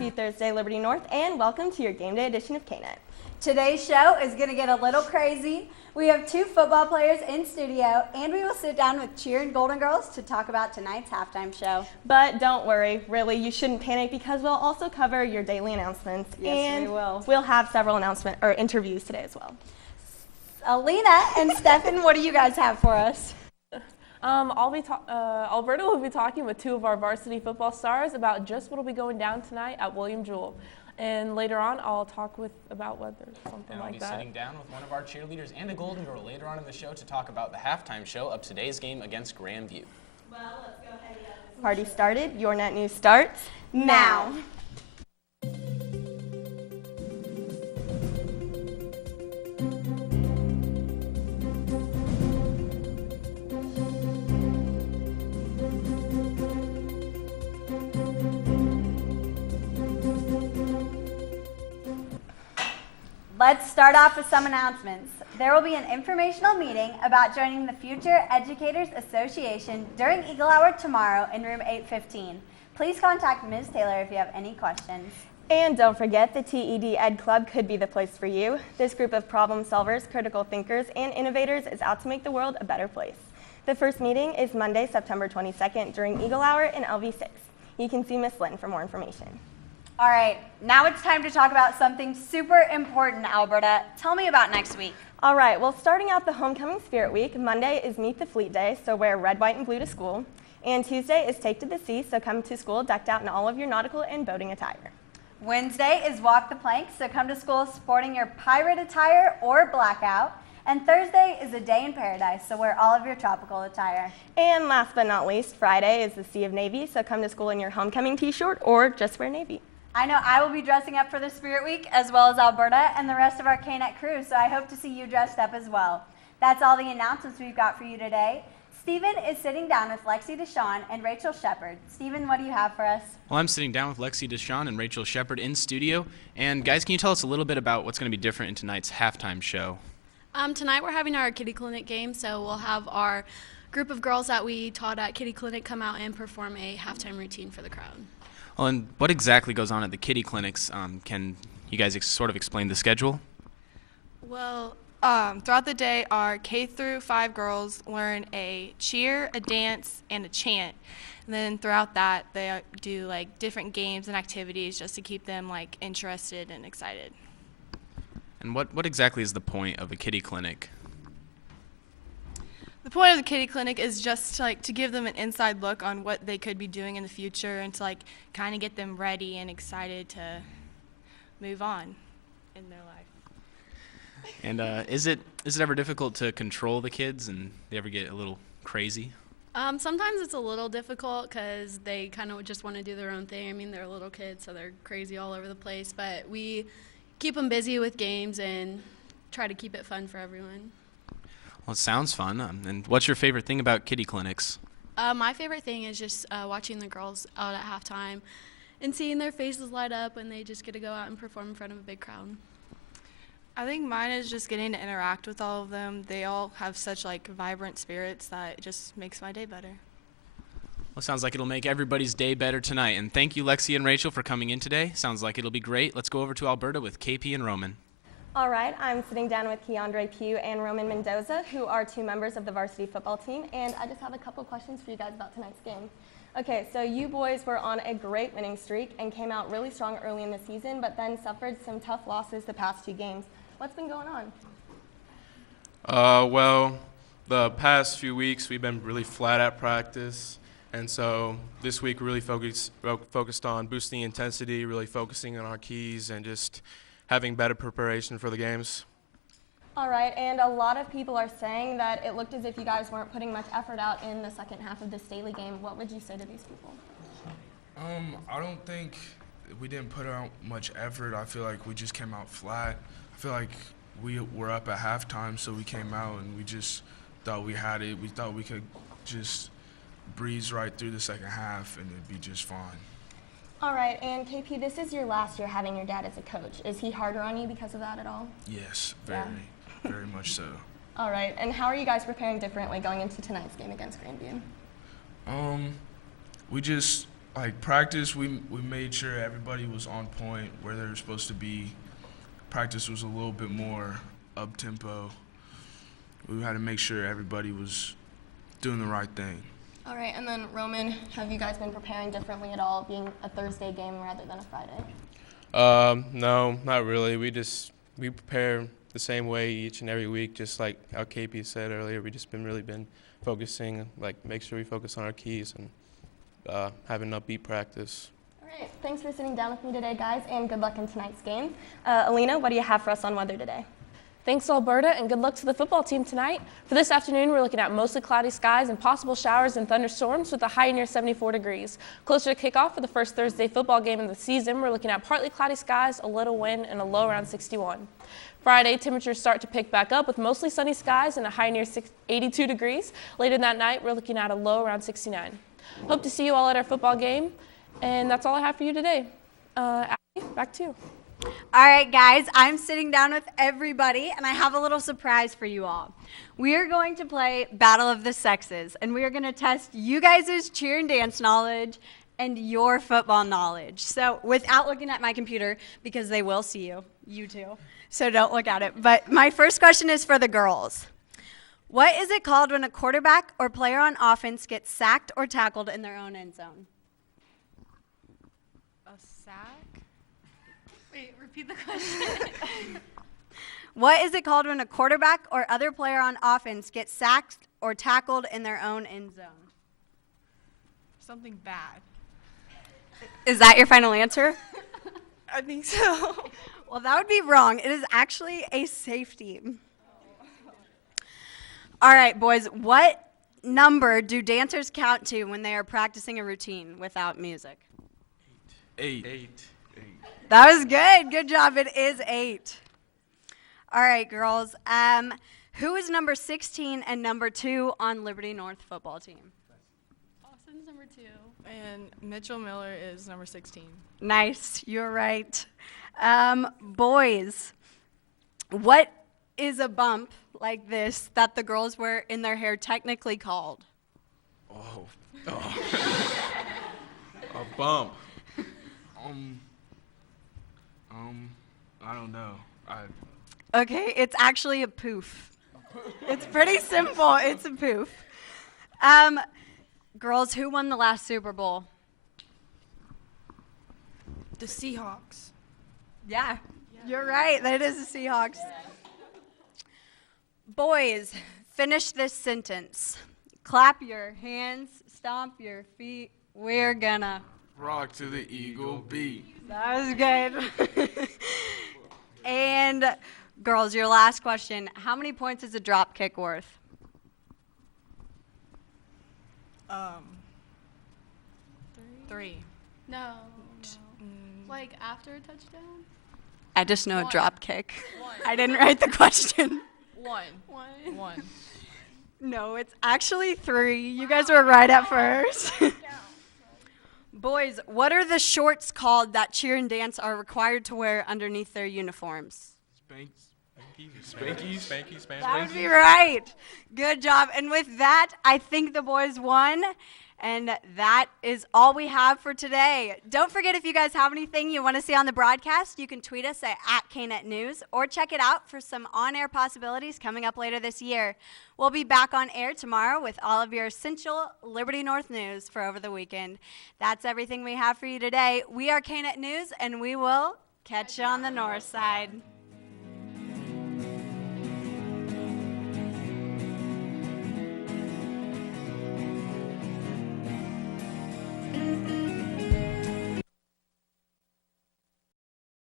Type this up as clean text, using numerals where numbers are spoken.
Happy Thursday, Liberty North, and welcome to your game day edition of KNET. Today's show is going to get a little crazy. We have two football players in studio, and we will sit down with Cheer and Golden Girls to talk about tonight's halftime show. But don't worry, really, you shouldn't panic because we'll also cover your daily announcements. Yes, and we will. We'll have several interviews today as well. Alina and Stefan, what do you guys have for us? Alberta will be talking with two of our varsity football stars about just what will be going down tonight at William Jewell. And later on, I'll talk about weather, something like that. I'll be sitting down with one of our cheerleaders and a Golden Girl later on in the show to talk about the halftime show of today's game against Grandview. Well, let's go ahead and get this party started. Your Net News starts now. Let's start off with some announcements. There will be an informational meeting about joining the Future Educators Association during Eagle Hour tomorrow in room 815. Please contact Ms. Taylor if you have any questions. And don't forget, the TED Ed Club could be the place for you. This group of problem solvers, critical thinkers, and innovators is out to make the world a better place. The first meeting is Monday, September 22nd during Eagle Hour in LV6. You can see Miss Lynn for more information. All right, now it's time to talk about something super important, Alberta. Tell me about next week. All right, well, starting out the Homecoming Spirit Week, Monday is Meet the Fleet Day, so wear red, white, and blue to school. And Tuesday is Take to the Sea, so come to school decked out in all of your nautical and boating attire. Wednesday is Walk the Plank, so come to school sporting your pirate attire or blackout. And Thursday is a day in paradise, so wear all of your tropical attire. And last but not least, Friday is the Sea of Navy, so come to school in your homecoming t-shirt or just wear navy. I know I will be dressing up for the Spirit Week as well as Alberta and the rest of our KNET crew, so I hope to see you dressed up as well. That's all the announcements we've got for you today. Stephen is sitting down with Lexi Deshawn and Rachel Shepard. Stephen, what do you have for us? Well, I'm sitting down with Lexi Deshawn and Rachel Shepard in studio. And guys, can you tell us a little bit about what's going to be different in tonight's halftime show? Tonight we're having our Kitty Clinic game, so we'll have our group of girls that we taught at Kitty Clinic come out and perform a halftime routine for the crowd. Well, and what exactly goes on at the kitty clinics? Can you guys sort of explain the schedule? Well, throughout the day, our K through 5 girls learn a cheer, a dance, and a chant. And then throughout that, they do like different games and activities just to keep them like interested and excited. And what exactly is the point of a kitty clinic? The point of the Kitty Clinic is just to give them an inside look on what they could be doing in the future and to kind of get them ready and excited to move on in their life. And is it ever difficult to control the kids and they ever get a little crazy? Sometimes it's a little difficult because they kind of just want to do their own thing. I mean, they're little kids, so they're crazy all over the place, but we keep them busy with games and try to keep it fun for everyone. Well, it sounds fun. And what's your favorite thing about kitty clinics? My favorite thing is just watching the girls out at halftime and seeing their faces light up when they just get to go out and perform in front of a big crowd. I think mine is just getting to interact with all of them. They all have such vibrant spirits that it just makes my day better. Well, it sounds like it'll make everybody's day better tonight. And thank you, Lexi and Rachel, for coming in today. Sounds like it'll be great. Let's go over to Alberta with KP and Roman. All right, I'm sitting down with Keandre Pugh and Roman Mendoza, who are two members of the varsity football team, and I just have a couple questions for you guys about tonight's game. Okay, so you boys were on a great winning streak and came out really strong early in the season, but then suffered some tough losses the past 2 games. What's been going on? Well, the past few weeks we've been really flat at practice, and so this week we really focused on boosting the intensity, really focusing on our keys, and just having better preparation for the games. All right, and a lot of people are saying that it looked as if you guys weren't putting much effort out in the second half of this daily game. What would you say to these people? I don't think we didn't put out much effort. I feel like we just came out flat. I feel like we were up at halftime, so we came out and we just thought we had it. We thought we could just breeze right through the second half and it'd be just fine. All right, and KP, this is your last year having your dad as a coach. Is he harder on you because of that at all? Yes, very much so. All right, and how are you guys preparing differently going into tonight's game against Grandview? We just like practice, we made sure everybody was on point where they were supposed to be. Practice was a little bit more up tempo. We had to make sure everybody was doing the right thing. All right, and then Roman, have you guys been preparing differently at all, being a Thursday game rather than a Friday? No, not really. We prepare the same way each and every week, just like how KP said earlier. We just been focusing, like make sure we focus on our keys and have an upbeat practice. All right, thanks for sitting down with me today, guys, and good luck in tonight's game. Alina, what do you have for us on weather today? Thanks, Alberta, and good luck to the football team tonight. For this afternoon, we're looking at mostly cloudy skies and possible showers and thunderstorms with a high near 74 degrees. Closer to kickoff for the first Thursday football game of the season, we're looking at partly cloudy skies, a little wind, and a low around 61. Friday, temperatures start to pick back up with mostly sunny skies and a high near 82 degrees. Later that night, we're looking at a low around 69. Hope to see you all at our football game, and that's all I have for you today. Abby, back to you. All right, guys, I'm sitting down with everybody, and I have a little surprise for you all. We are going to play Battle of the Sexes, and we are going to test you guys' cheer and dance knowledge and your football knowledge. So without looking at my computer, because they will see you two, so don't look at it. But my first question is for the girls. What is it called when a quarterback or player on offense gets sacked or tackled in their own end zone? A sack? Wait, repeat the question. What is it called when a quarterback or other player on offense gets sacked or tackled in their own end zone? Something bad. Is that your final answer? I think so. Well, that would be wrong. It is actually a safety. All right, boys, what number do dancers count to when they are practicing a routine without music? 8. That was good. Good job. It is 8. All right, girls. Who is number 16 and number 2 on Liberty North football team? Austin's number 2. And Mitchell Miller is number 16. Nice. You're right. Boys, what is a bump like this that the girls wear in their hair technically called? Oh. A bump. I don't know. Okay, it's actually a poof. It's pretty simple. It's a poof. Girls, who won the last Super Bowl? The Seahawks. Yeah, you're right. That is the Seahawks. Boys, finish this sentence. Clap your hands, stomp your feet. We're gonna Rock to the Eagle beat. That was good. And girls, your last question. How many points is a drop kick worth? 3. No. Like after a touchdown? I just know a 1. drop kick. 1. I didn't write the question. 1. 1. 1. No, it's actually 3. You guys were right at first. Boys, what are the shorts called that cheer and dance are required to wear underneath their uniforms? Spankies. That would be right. Good job. And with that, I think the boys won. And that is all we have for today. Don't forget, if you guys have anything you want to see on the broadcast, you can tweet us at KNET News or check it out for some on-air possibilities coming up later this year. We'll be back on air tomorrow with all of your essential Liberty North news for over the weekend. That's everything we have for you today. We are KNET News, and we will catch you on the north side.